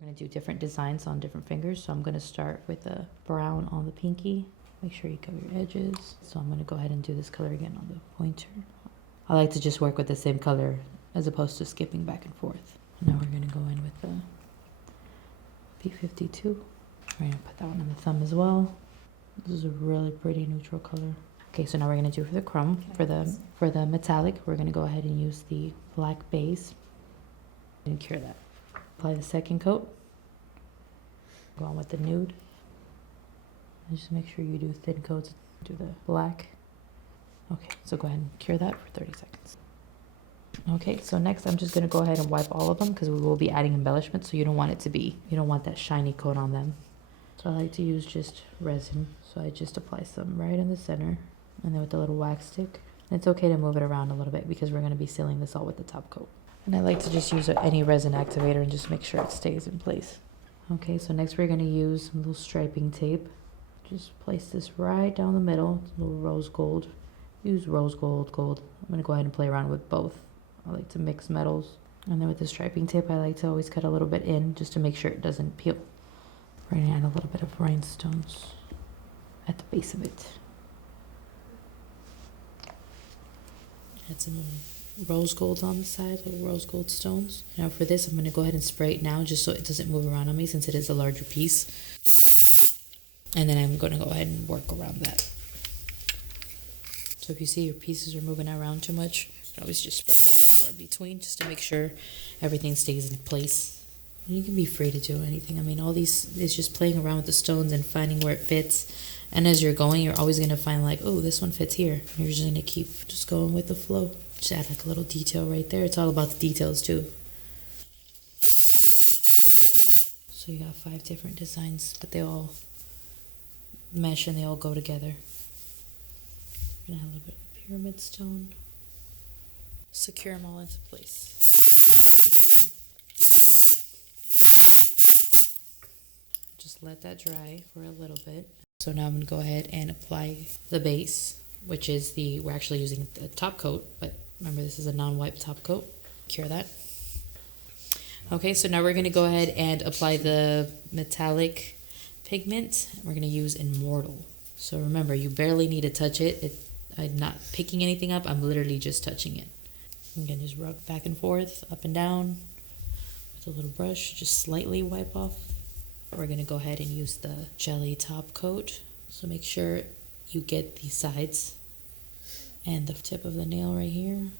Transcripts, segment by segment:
We're going to do different designs on different fingers. So I'm going to start with a brown on the pinky. Make sure you cover your edges. So I'm going to go ahead and do this color again on the pointer. I like to just work with the same color as opposed to skipping back and forth. Now we're going to go in with the P52. We're going to put that one on the thumb as well. This is a really pretty neutral color. Okay, so now we're going to do for the crumb, for the metallic, we're going to go ahead and use the black base and cure that. Apply the second coat. Go on with the nude. And just make sure you do thin coats. Do the black. Okay, so go ahead and cure that for 30 seconds. Okay, so next I'm just going to go ahead and wipe all of them because we will be adding embellishments, so you don't want that shiny coat on them. So I like to use just resin. So I just apply some right in the center and then with the little wax stick. And it's okay to move it around a little bit because we're going to be sealing this all with the top coat. And I like to just use any resin activator and just make sure it stays in place. Okay, so next we're going to use some little striping tape. Just place this right down the middle, little rose gold. Use rose gold. I'm going to go ahead and play around with both. I like to mix metals. And then with the striping tape, I like to always cut a little bit in just to make sure it doesn't peel. We're going to add a little bit of rhinestones at the base of it. Add some rose gold on the side, little rose gold stones. Now for this, I'm going to go ahead and spray it now just so it doesn't move around on me since it is a larger piece. And then I'm going to go ahead and work around that. So if you see your pieces are moving around too much, you can always just spray a little bit more in between just to make sure everything stays in place. And you can be free to do anything. I mean, all these is just playing around with the stones and finding where it fits. And as you're going, you're always going to find like, oh, this one fits here. You're just going to keep just going with the flow. Just add like a little detail right there. It's all about the details too. So you got 5 different designs, but they all mesh and they all go together. I'm gonna add a little bit of pyramid stone. Secure them all into place. Just let that dry for a little bit. So now I'm gonna go ahead and apply the base, which is we're actually using the top coat, but remember this is a non-wipe top coat. Cure that. Okay, so now we're gonna go ahead and apply the metallic pigment. We're gonna use Immortal. So remember, you barely need to touch it. I'm not picking anything up, I'm literally just touching it. You can just rub back and forth, up and down with a little brush, just slightly wipe off. We're gonna go ahead and use the jelly top coat. So make sure you get the sides and the tip of the nail right here. You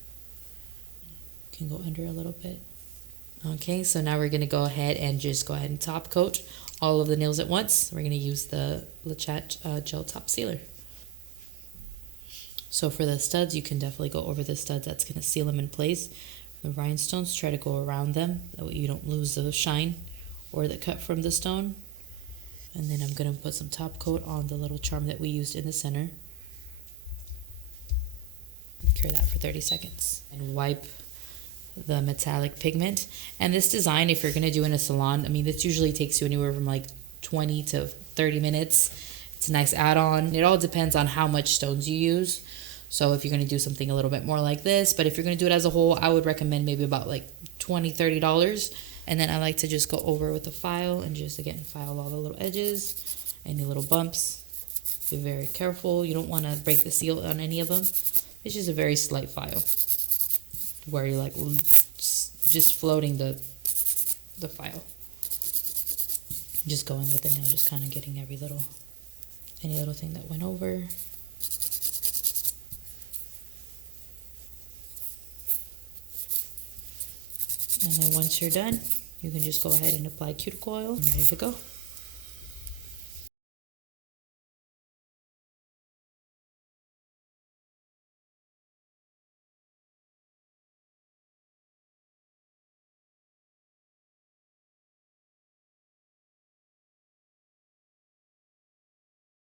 can go under a little bit. Okay, so now we're gonna go ahead and top coat all of the nails at once. We're gonna use the LeChat gel top sealer. So for the studs, you can definitely go over the studs. That's going to seal them in place. The rhinestones, try to go around them. That way you don't lose the shine or the cut from the stone. And then I'm going to put some top coat on the little charm that we used in the center. Cure that for 30 seconds. And wipe the metallic pigment. And this design, if you're going to do in a salon, I mean, this usually takes you anywhere from like 20 to 30 minutes. It's a nice add-on. It all depends on how much stones you use. So if you're going to do something a little bit more like this, but if you're going to do it as a whole, I would recommend maybe about like $20, $30. And then I like to just go over with a file and just, again, file all the little edges, any little bumps. Be very careful. You don't want to break the seal on any of them. It's just a very slight file where you're like just floating the file. Just going with the nail, just kind of getting any little thing that went over. And then once you're done, you can just go ahead and apply cuticle oil. I'm ready to go.